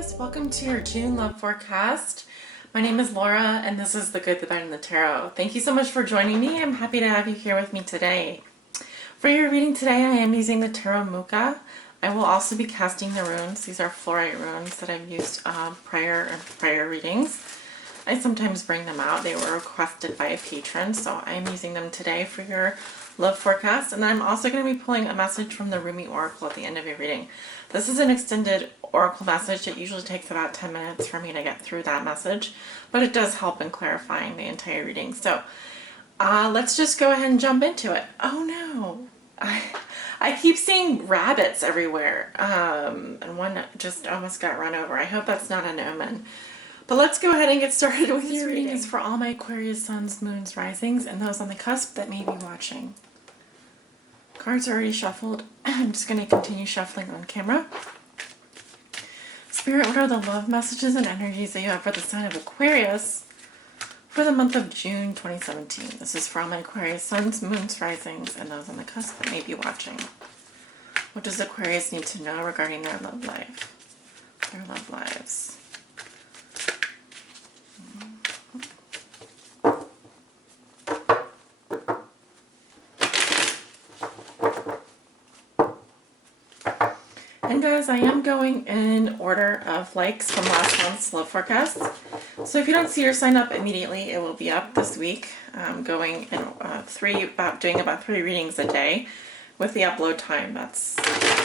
Aquarius, welcome to your June love forecast. My name is Laura and this is the Good, the Bad, and the Tarot. Thank you so much for joining me. I'm happy to have you here with me today. For your reading today, I am using the Tarot Muka. I will also be casting the runes. These are fluorite runes that I've used prior readings. I sometimes bring them out. They were requested by a patron, so I'm using them today for your love forecast. And then I'm also going to be pulling a message from the Rumi Oracle at the end of your reading. This is an extended oracle message. It usually takes about 10 minutes for me to get through that message, but it does help in clarifying the entire reading. So let's just go ahead and jump into it. Oh no, I keep seeing rabbits everywhere, and one just almost got run over. I hope that's not an omen. But let's go ahead and get started with your reading. Is for all my Aquarius suns, moons, risings, and those on the cusp that may be watching. Cards are already shuffled. I'm just going to continue shuffling on camera. Spirit, what are the love messages and energies that you have for the sign of Aquarius for the month of June 2017? This is for all my Aquarius suns, moons, risings, and those on the cusp that may be watching. What does Aquarius need to know regarding their love life? Their love lives. And guys, I am going in order of likes from last month's love forecast. So if you don't see your sign up immediately, it will be up this week. I'm going in doing about 3 readings a day with the upload time. That's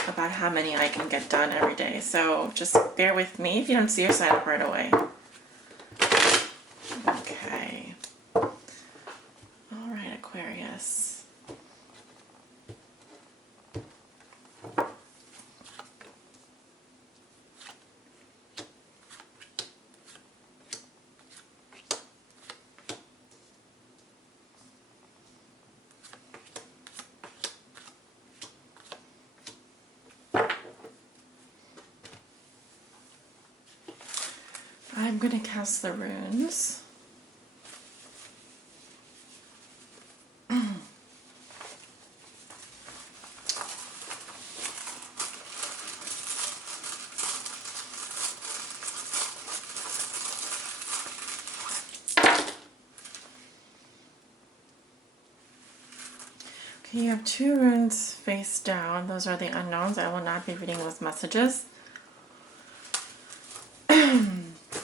about how many I can get done every day. So just bear with me if you don't see your sign up right away. Okay. All right, Aquarius. I'm going to cast the runes. Okay, you have 2 runes face down. Those are the unknowns. I will not be reading those messages.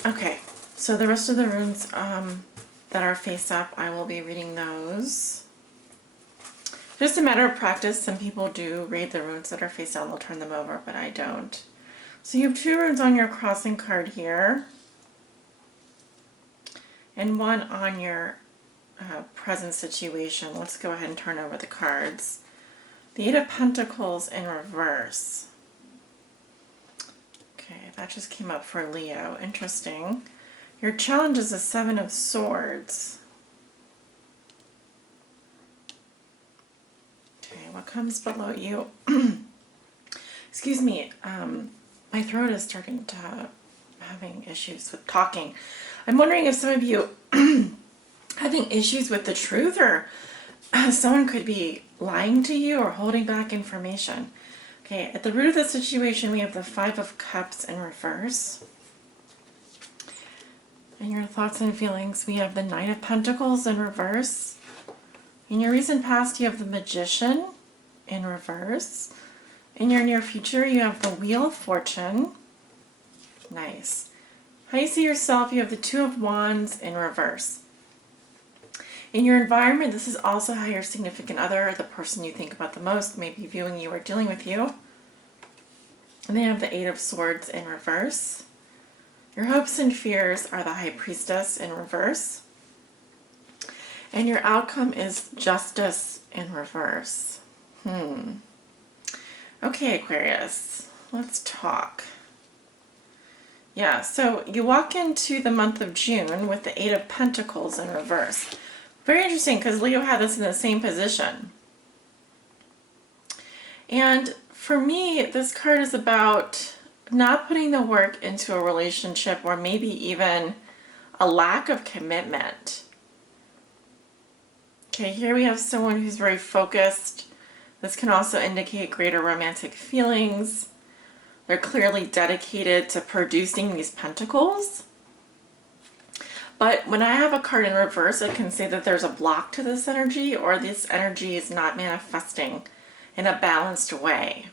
Okay, so the rest of the runes that are face up, I will be reading those. Just a matter of practice. Some people do read the runes that are face down. They'll turn them over, but I don't. So you have 2 runes on your crossing card here. And 1 on your present situation. Let's go ahead and turn over the cards. The 8 of Pentacles in reverse. Okay, that just came up for Leo. Interesting. Your challenge is a 7 of Swords. Okay, what comes below you? Excuse me, my throat is starting to having issues with talking. I'm wondering if some of you having issues with the truth, or someone could be lying to you or holding back information. Okay, at the root of the situation, we have the 5 of Cups in reverse. In your thoughts and feelings, we have the 9 of Pentacles in reverse. In your recent past, you have the Magician in reverse. In your near future, you have the Wheel of Fortune. Nice. How you see yourself, you have the 2 of Wands in reverse. In your environment, this is also how your significant other, the person you think about the most, may be viewing you or dealing with you. And then you have the 8 of Swords in reverse. Your hopes and fears are the High Priestess in reverse. And your outcome is Justice in reverse. Okay, Aquarius, let's talk. Yeah, so you walk into the month of June with the 8 of Pentacles in reverse. Very interesting, because Leo had this in the same position. And for me, this card is about not putting the work into a relationship, or maybe even a lack of commitment. Okay, here we have someone who's very focused. This can also indicate greater romantic feelings. They're clearly dedicated to producing these pentacles. But when I have a card in reverse, I can say that there's a block to this energy, or this energy is not manifesting in a balanced way.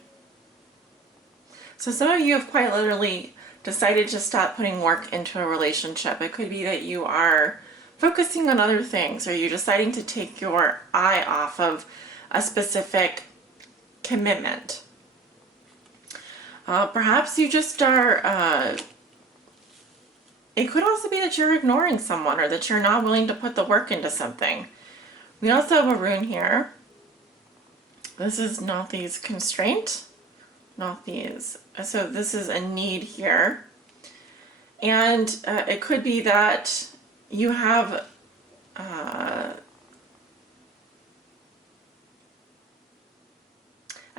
So some of you have quite literally decided to stop putting work into a relationship. It could be that you are focusing on other things, or you're deciding to take your eye off of a specific commitment. Perhaps you just are, it could also be that you're ignoring someone, or that you're not willing to put the work into something. We also have a rune here. This is not these constraint, not these. So this is a need here. And it could be that you have a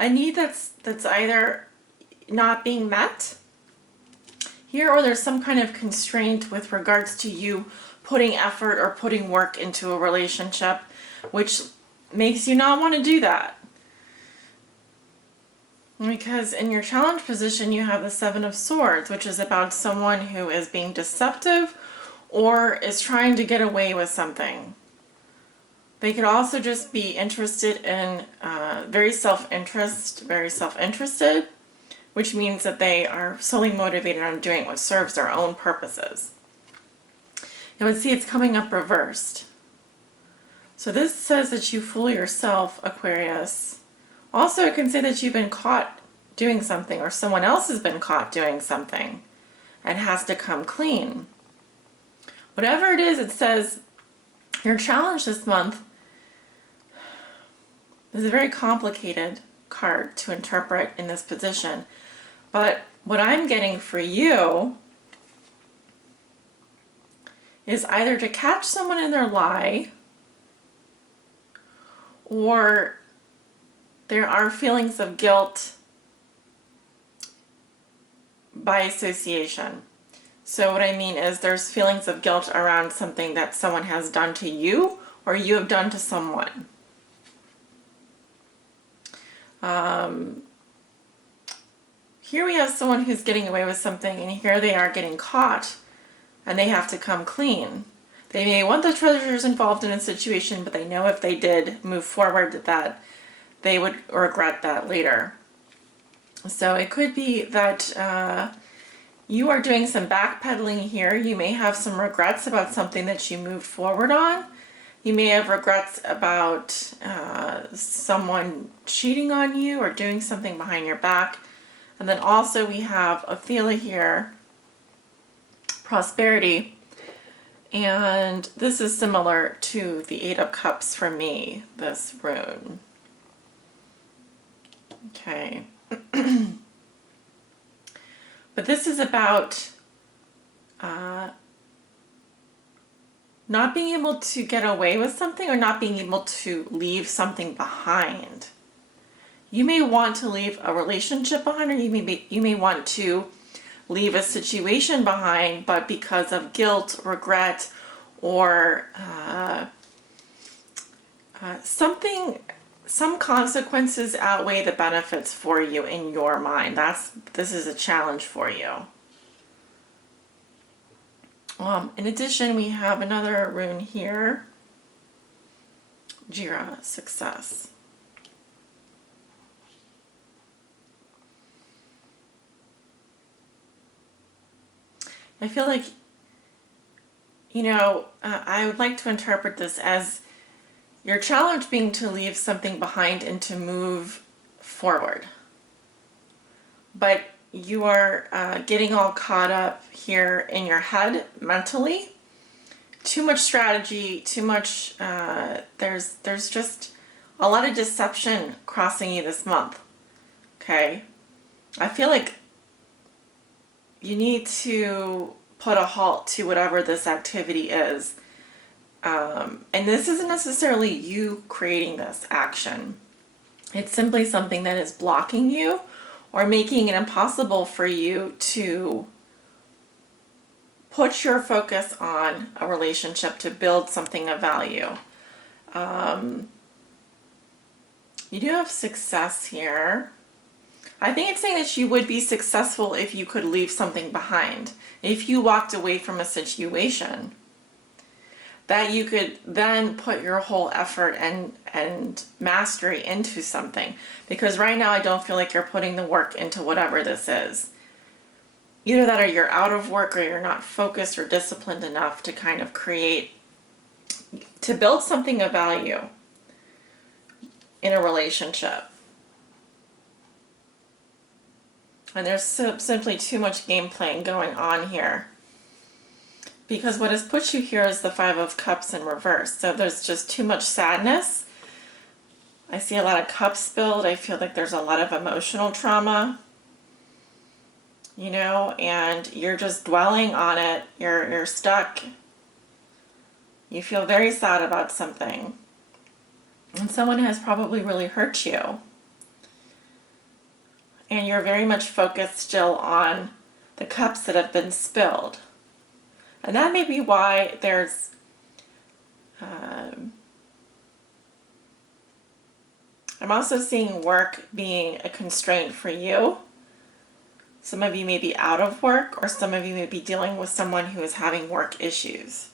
need that's either not being met here, or there's some kind of constraint with regards to you putting effort or putting work into a relationship, which makes you not want to do that. Because in your challenge position, you have the Seven of Swords, which is about someone who is being deceptive or is trying to get away with something. They could also just be interested in very self-interested, which means that they are solely motivated on doing what serves their own purposes. You would see it's coming up reversed. So this says that you fool yourself, Aquarius. Also, it can say that you've been caught doing something, or someone else has been caught doing something and has to come clean. Whatever it is, it says your challenge this month is a very complicated card to interpret in this position. But what I'm getting for you is either to catch someone in their lie, or there are feelings of guilt by association. So what I mean is there's feelings of guilt around something that someone has done to you, or you have done to someone. Here we have someone who's getting away with something, and here they are getting caught, and they have to come clean. They may want the treasures involved in a situation, but they know if they did move forward that they would regret that later. So it could be that you are doing some backpedaling here. You may have some regrets about something that you moved forward on. You may have regrets about someone cheating on you or doing something behind your back. And then also we have Ophelia here, prosperity. And this is similar to the Eight of Cups for me, this rune. Okay. But this is about not being able to get away with something, or not being able to leave something behind. You may want to leave a relationship behind, or you may want to leave a situation behind, but because of guilt, regret, or some consequences outweigh the benefits for you in your mind. This is a challenge for you. In addition, we have another rune here, Jira, success. I feel like, I would like to interpret this as your challenge being to leave something behind and to move forward. But you are getting all caught up here in your head mentally. Too much strategy, too much, there's just a lot of deception crossing you this month. Okay? I feel like you need to put a halt to whatever this activity is. And this isn't necessarily you creating this action. It's simply something that is blocking you or making it impossible for you to put your focus on a relationship to build something of value. You do have success here. I think it's saying that you would be successful if you could leave something behind. If you walked away from a situation, that you could then put your whole effort and mastery into something. Because right now I don't feel like you're putting the work into whatever this is. Either that or you're out of work, or you're not focused or disciplined enough to kind of to build something of value in a relationship. And there's simply too much game playing going on here. Because what has put you here is the Five of Cups in reverse. So there's just too much sadness. I see a lot of cups spilled. I feel like there's a lot of emotional trauma. And you're just dwelling on it. You're stuck. You feel very sad about something. And someone has probably really hurt you. And you're very much focused still on the cups that have been spilled. And that may be why there's I'm also seeing work being a constraint for you. Some of you may be out of work, or some of you may be dealing with someone who is having work issues.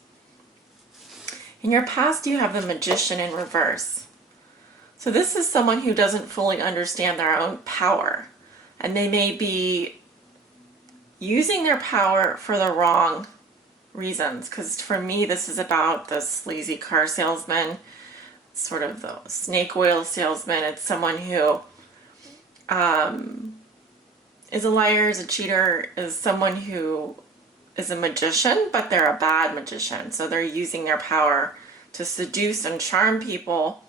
In your past, you have the Magician in reverse. So this is someone who doesn't fully understand their own power. And they may be using their power for the wrong reasons. Because for me, this is about the sleazy car salesman, sort of the snake oil salesman. It's someone who is a liar, is a cheater, is someone who is a magician, but they're a bad magician. So they're using their power to seduce and charm people,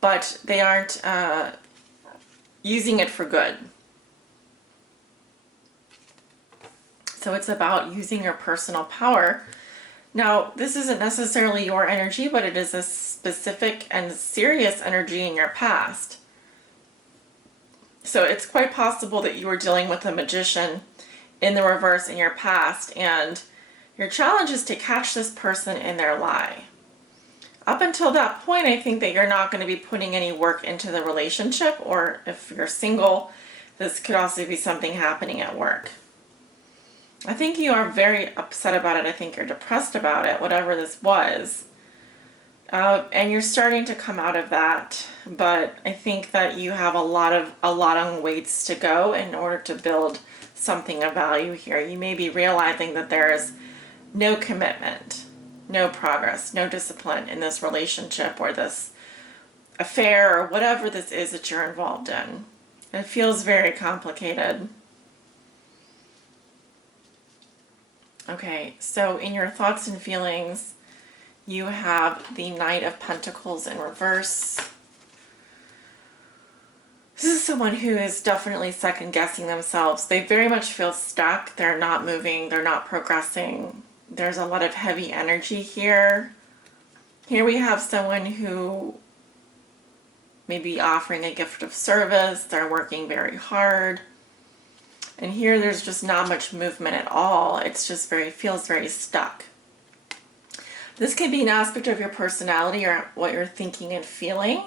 but they aren't using it for good. So it's about using your personal power. Now, this isn't necessarily your energy, but it is a specific and serious energy in your past. So it's quite possible that you were dealing with a magician in the reverse in your past, and your challenge is to catch this person in their lie. Up until that point, I think that you're not going to be putting any work into the relationship, or if you're single, this could also be something happening at work. I think you are very upset about it. I think you're depressed about it, whatever this was. And you're starting to come out of that, but I think that you have a lot on weights to go in order to build something of value here. You may be realizing that there is no commitment, no progress, no discipline in this relationship or this affair or whatever this is that you're involved in. It feels very complicated. Okay, so in your thoughts and feelings, you have the Knight of Pentacles in reverse. This is someone who is definitely second guessing themselves. They very much feel stuck. They're not moving. They're not progressing. There's a lot of heavy energy here. Here we have someone who may be offering a gift of service. They're working very hard. And here there's just not much movement at all. It's just feels very stuck. This can be an aspect of your personality or what you're thinking and feeling.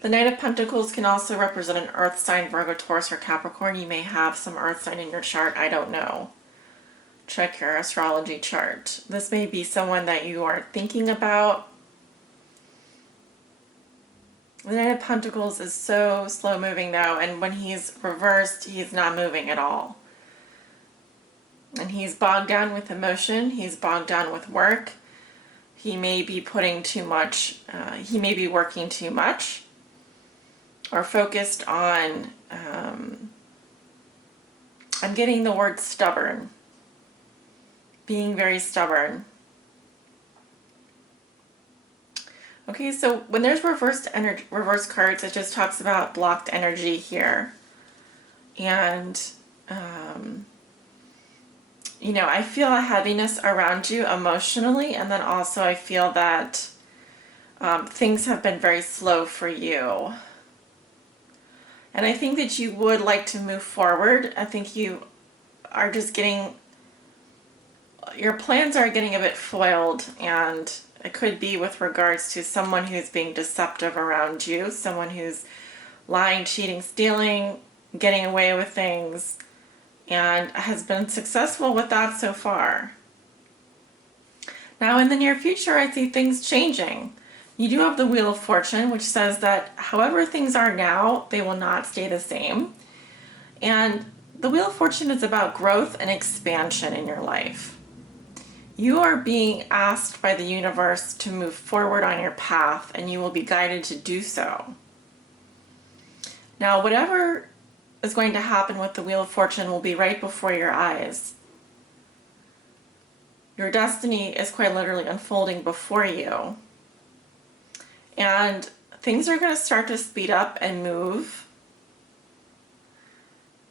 The Knight of Pentacles can also represent an earth sign, Virgo, Taurus, or Capricorn. You may have some earth sign in your chart. I don't know. Check your astrology chart. This may be someone that you are thinking about. The Knight of Pentacles is so slow moving though, and when he's reversed, he's not moving at all. And he's bogged down with emotion. He's bogged down with work. He may be putting too much, he may be working too much, or focused on, I'm getting the word stubborn, being very stubborn. Okay, so when there's reverse cards, it just talks about blocked energy here. And, I feel a heaviness around you emotionally, and then also I feel that things have been very slow for you. And I think that you would like to move forward. I think you are just your plans are getting a bit foiled, and it could be with regards to someone who's being deceptive around you, someone who's lying, cheating, stealing, getting away with things and has been successful with that so far. Now in the near future, I see things changing. You do have the Wheel of Fortune, which says that however things are now, they will not stay the same. And the Wheel of Fortune is about growth and expansion in your life. You are being asked by the universe to move forward on your path, and you will be guided to do so. Now, whatever is going to happen with the Wheel of Fortune will be right before your eyes. Your destiny is quite literally unfolding before you. And things are going to start to speed up and move.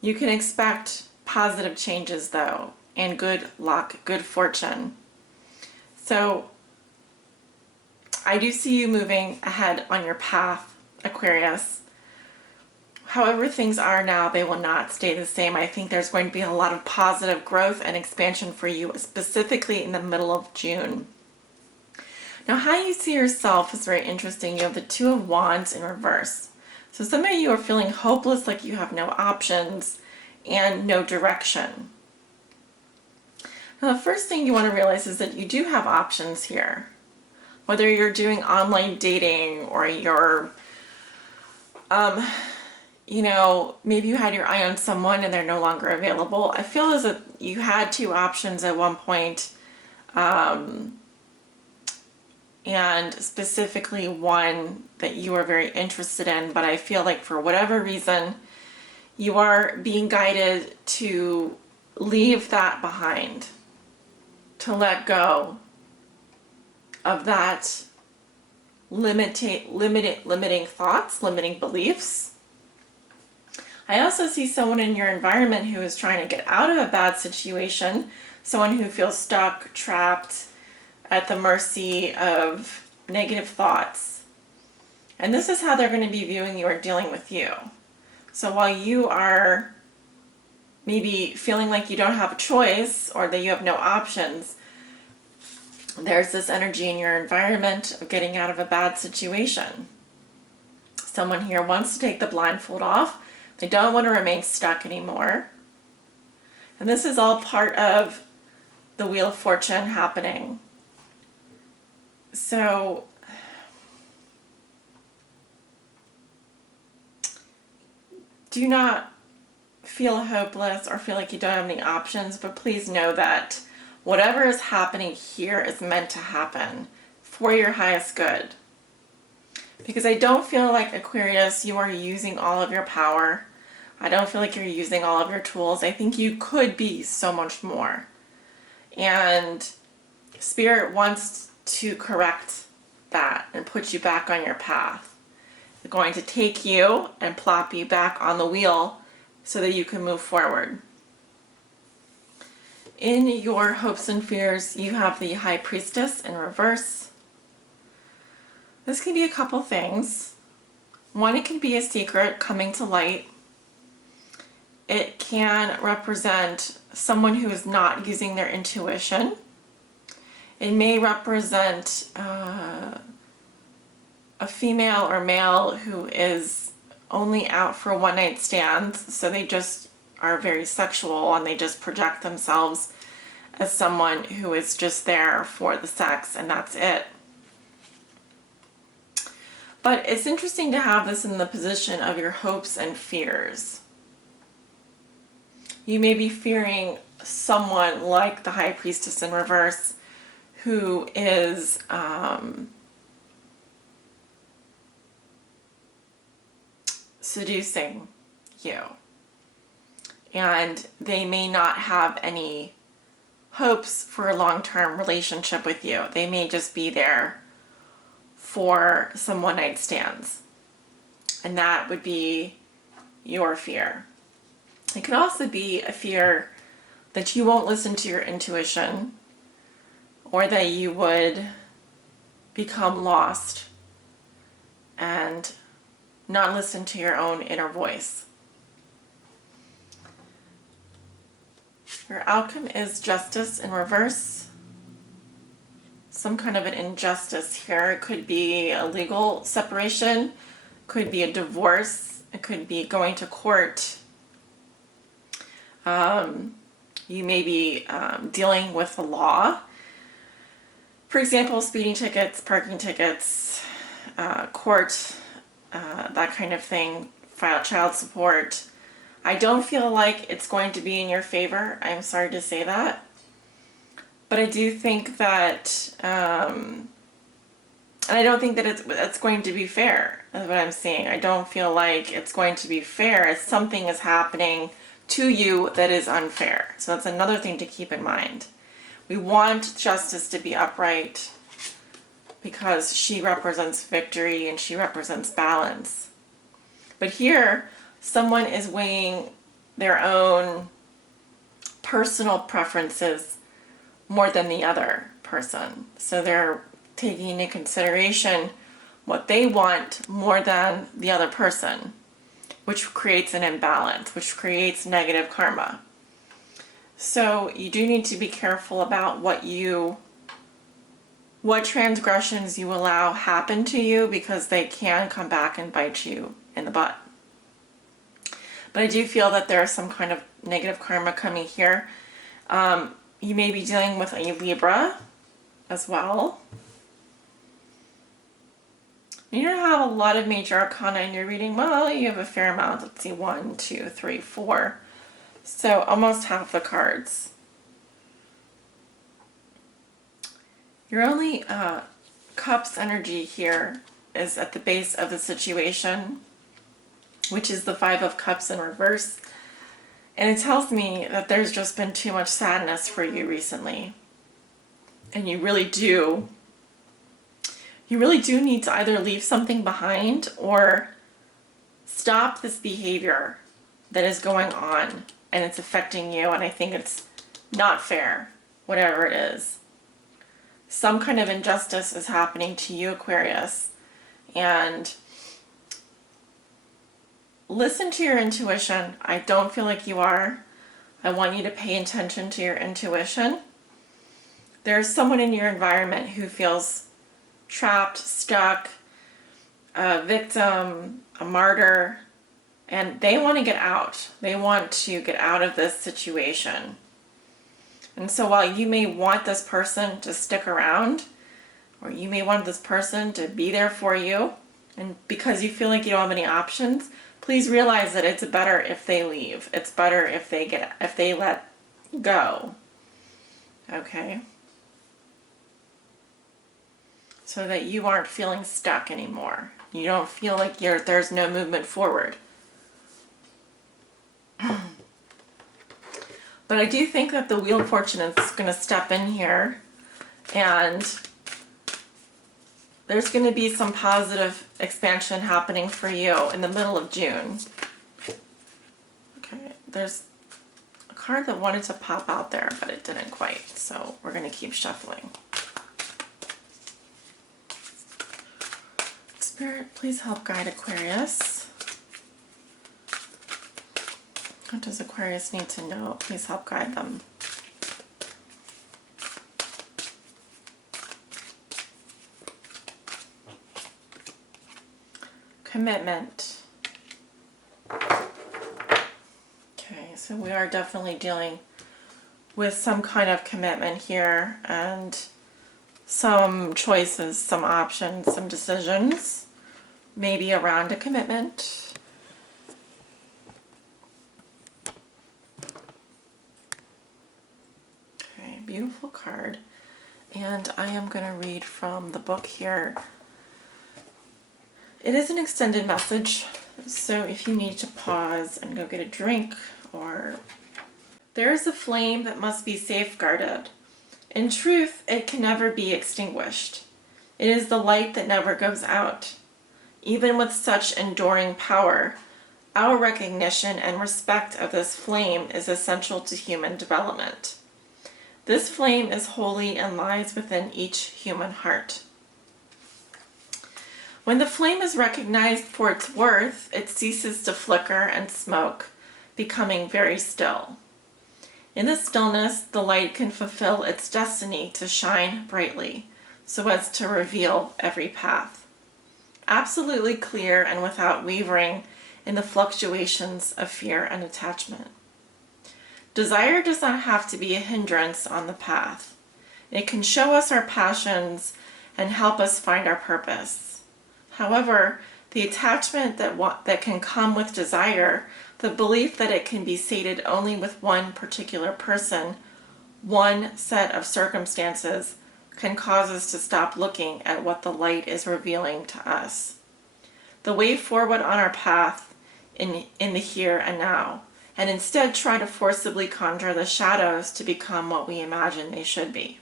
You can expect positive changes though, and good luck, good fortune. So I do see you moving ahead on your path, Aquarius. However things are now, they will not stay the same. I think there's going to be a lot of positive growth and expansion for you, specifically in the middle of June. Now, how you see yourself is very interesting. You have the Two of Wands in reverse. So some of you are feeling hopeless, like you have no options and no direction. Now, the first thing you want to realize is that you do have options here. Whether you're doing online dating or you're, maybe you had your eye on someone and they're no longer available. I feel as if you had two options at one point, and specifically one that you were very interested in, but I feel like for whatever reason, you are being guided to leave that behind, to let go of that limiting thoughts, limiting beliefs. I also see someone in your environment who is trying to get out of a bad situation, someone who feels stuck, trapped, at the mercy of negative thoughts. And this is how they're going to be viewing you or dealing with you. So while you are maybe feeling like you don't have a choice or that you have no options, there's this energy in your environment of getting out of a bad situation. Someone here wants to take the blindfold off. They don't want to remain stuck anymore. And this is all part of the Wheel of Fortune happening. So do not feel hopeless or feel like you don't have any options, but please know that whatever is happening here is meant to happen for your highest good. Because I don't feel like, Aquarius, you are using all of your power. I don't feel like you're using all of your tools. I think you could be so much more. And Spirit wants to correct that and put you back on your path. They're going to take you and plop you back on the wheel so that you can move forward. In your hopes and fears, you have the High Priestess in reverse. This can be a couple things. One, it can be a secret coming to light. It can represent someone who is not using their intuition. It may represent a female or male who is only out for one-night stands, so they just are very sexual and they just project themselves as someone who is just there for the sex and that's it. But it's interesting to have this in the position of your hopes and fears. You may be fearing someone like the High Priestess in reverse who is seducing you. And they may not have any hopes for a long-term relationship with you. They may just be there for some one-night stands. And that would be your fear. It could also be a fear that you won't listen to your intuition, or that you would become lost and not listen to your own inner voice. Your outcome is Justice in reverse. Some kind of an injustice here. It could be a legal separation, could be a divorce, it could be going to court. You may be dealing with the law. For example, speeding tickets, parking tickets, court, that kind of thing, file child support. I don't feel like it's going to be in your favor. I'm sorry to say that. But I do think that, and I don't think that it's going to be fair, is what I'm saying. I don't feel like it's going to be fair as something is happening to you that is unfair. So that's another thing to keep in mind. We want justice to be upright because she represents victory and she represents balance. But here, someone is weighing their own personal preferences more than the other person. So they're taking into consideration what they want more than the other person, which creates an imbalance, which creates negative karma. So you do need to be careful about what transgressions you allow happen to you, because they can come back and bite you in the butt. But I do feel that there is some kind of negative karma coming here. You may be dealing with a Libra as well. You don't have a lot of major arcana in your reading. Well, you have a fair amount. Let's see, 1, 2, 3, 4. So almost half the cards. Your only Cups energy here is at the base of the situation, which is the 5 of Cups in reverse. And it tells me that there's just been too much sadness for you recently. And you really do need to either leave something behind or stop this behavior that is going on and it's affecting you. And I think it's not fair, whatever it is. Some kind of injustice is happening to you, Aquarius. And listen to your intuition. I don't feel like you are. I want you to pay attention to your intuition. There's someone in your environment who feels trapped, stuck, a victim, a martyr, and they want to get out. They want to get out of this situation. And so while you may want this person to stick around, or you may want this person to be there for you, and because you feel like you don't have any options, please realize that it's better if they leave. It's better if they let go. Okay? So that you aren't feeling stuck anymore. You don't feel like there's no movement forward. But I do think that the Wheel of Fortune is going to step in here, and there's going to be some positive expansion happening for you in the middle of June. Okay, there's a card that wanted to pop out there, but it didn't quite, so we're going to keep shuffling. Spirit, please help guide Aquarius. What does Aquarius need to know? Please help guide them. Commitment. Okay, so we are definitely dealing with some kind of commitment here, and some choices, some options, some decisions, maybe around a commitment. Okay, beautiful card. And I am going to read from the book here. It is an extended message, so if you need to pause and go get a drink, or there is a flame that must be safeguarded. In truth, it can never be extinguished. It is the light that never goes out. Even with such enduring power, our recognition and respect of this flame is essential to human development. This flame is holy and lies within each human heart. When the flame is recognized for its worth, it ceases to flicker and smoke, becoming very still. In the stillness, the light can fulfill its destiny to shine brightly, so as to reveal every path. Absolutely clear and without wavering in the fluctuations of fear and attachment. Desire does not have to be a hindrance on the path. It can show us our passions and help us find our purpose. However, the attachment that can come with desire, the belief that it can be sated only with one particular person, one set of circumstances, can cause us to stop looking at what the light is revealing to us. The way forward on our path in the here and now, and instead try to forcibly conjure the shadows to become what we imagine they should be.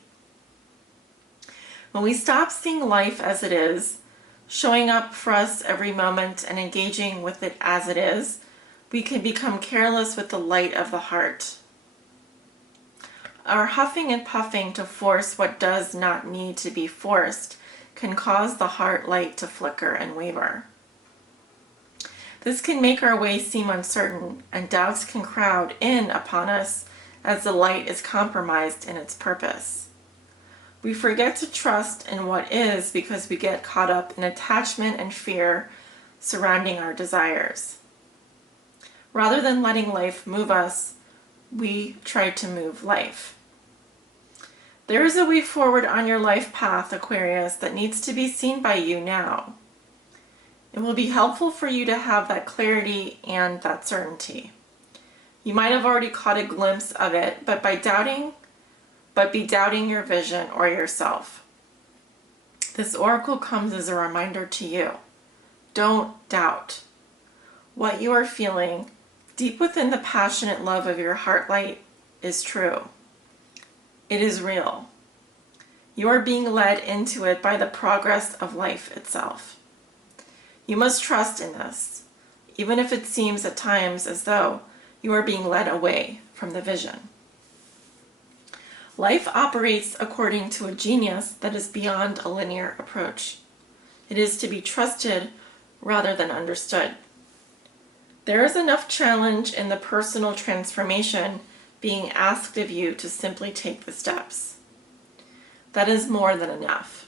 When we stop seeing life as it is, showing up for us every moment and engaging with it as it is, we can become careless with the light of the heart. Our huffing and puffing to force what does not need to be forced can cause the heart light to flicker and waver. This can make our way seem uncertain, and doubts can crowd in upon us as the light is compromised in its purpose. We forget to trust in what is because we get caught up in attachment and fear surrounding our desires. Rather than letting life move us, we try to move life. There is a way forward on your life path, Aquarius, that needs to be seen by you now. It will be helpful for you to have that clarity and that certainty. You might have already caught a glimpse of it, but be doubting your vision or yourself. This oracle comes as a reminder to you. Don't doubt. What you are feeling deep within the passionate love of your heart light is true. It is real. You are being led into it by the progress of life itself. You must trust in this, even if it seems at times as though you are being led away from the vision. Life operates according to a genius that is beyond a linear approach. It is to be trusted rather than understood. There is enough challenge in the personal transformation being asked of you to simply take the steps. That is more than enough.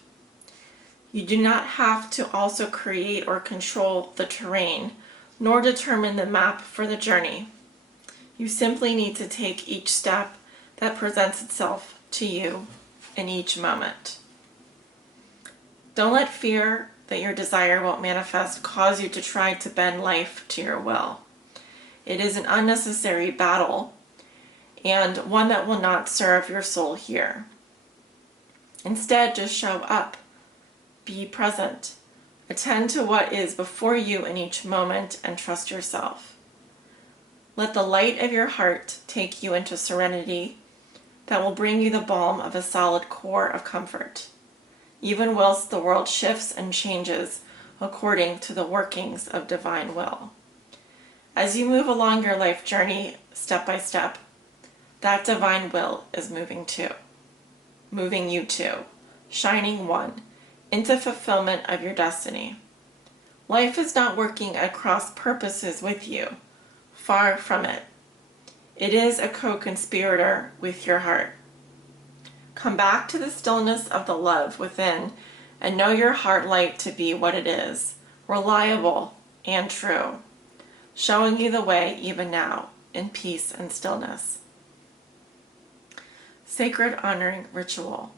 You do not have to also create or control the terrain, nor determine the map for the journey. You simply need to take each step that presents itself to you in each moment. Don't let fear that your desire won't manifest cause you to try to bend life to your will. It is an unnecessary battle and one that will not serve your soul here. Instead, just show up. Be present. Attend to what is before you in each moment and trust yourself. Let the light of your heart take you into serenity that will bring you the balm of a solid core of comfort, even whilst the world shifts and changes according to the workings of divine will. As you move along your life journey, step by step, that divine will is moving you to, shining one, into fulfillment of your destiny. Life is not working at cross purposes with you. Far from it. It is a co-conspirator with your heart. Come back to the stillness of the love within and know your heart light to be what it is, reliable and true, showing you the way even now in peace and stillness. Sacred honoring ritual.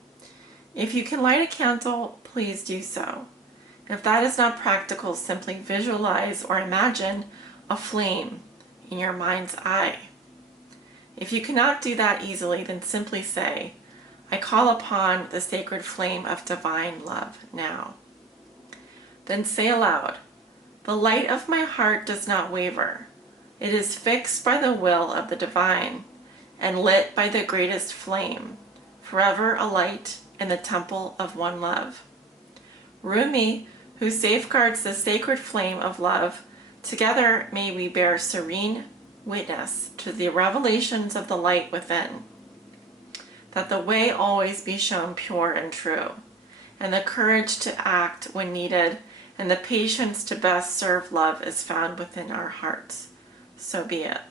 If you can light a candle, please do so. If that is not practical, simply visualize or imagine a flame in your mind's eye. If you cannot do that easily, then simply say, I call upon the sacred flame of divine love now. Then say aloud, the light of my heart does not waver. It is fixed by the will of the divine and lit by the greatest flame, forever alight in the temple of one love. Rumi, who safeguards the sacred flame of love, together may we bear serene witness to the revelations of the light within, that the way always be shown pure and true, and the courage to act when needed, and the patience to best serve love is found within our hearts. So be it.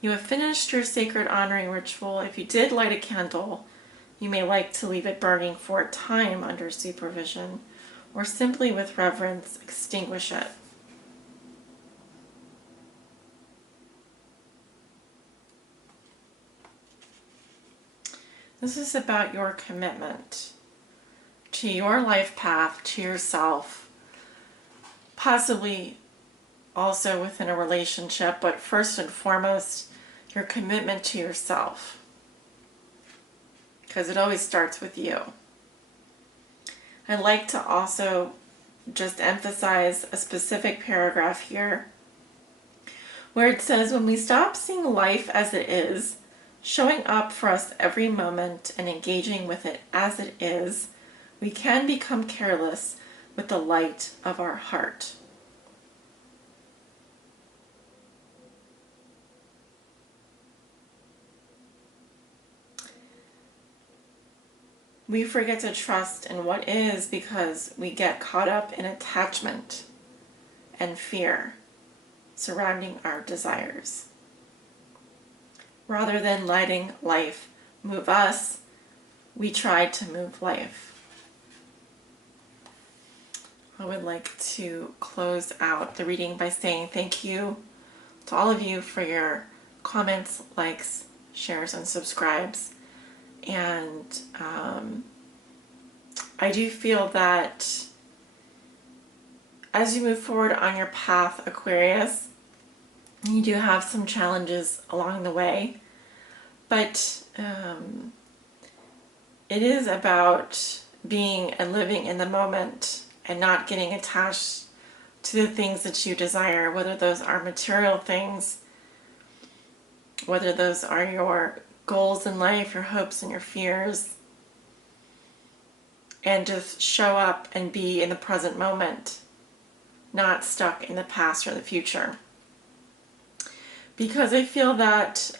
You have finished your sacred honoring ritual. If you did light a candle, you may like to leave it burning for a time under supervision, or simply with reverence extinguish it. This is about your commitment to your life path, to yourself, possibly also within a relationship, but first and foremost, your commitment to yourself. Because it always starts with you. I'd like to also just emphasize a specific paragraph here where it says, when we stop seeing life as it is, showing up for us every moment and engaging with it as it is, we can become careless with the light of our heart. We forget to trust in what is because we get caught up in attachment and fear surrounding our desires. Rather than letting life move us, we try to move life. I would like to close out the reading by saying thank you to all of you for your comments, likes, shares, and subscribes. And I do feel that as you move forward on your path, Aquarius, you do have some challenges along the way, but it is about being and living in the moment and not getting attached to the things that you desire, whether those are material things, whether those are your goals in life, your hopes and your fears, and just show up and be in the present moment, not stuck in the past or the future. Because I feel that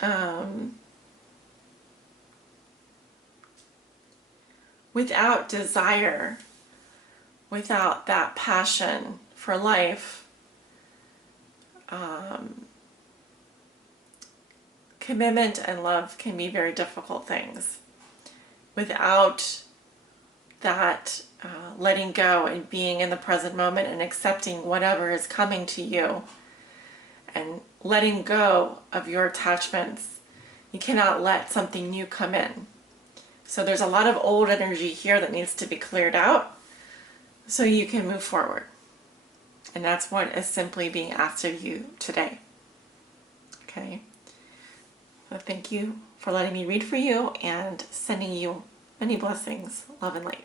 without desire, without that passion for life, commitment and love can be very difficult things. Without that letting go and being in the present moment and accepting whatever is coming to you and letting go of your attachments, you cannot let something new come in. So there's a lot of old energy here that needs to be cleared out so you can move forward. And that's what is simply being asked of you today. Okay? So thank you for letting me read for you and sending you many blessings, love and light.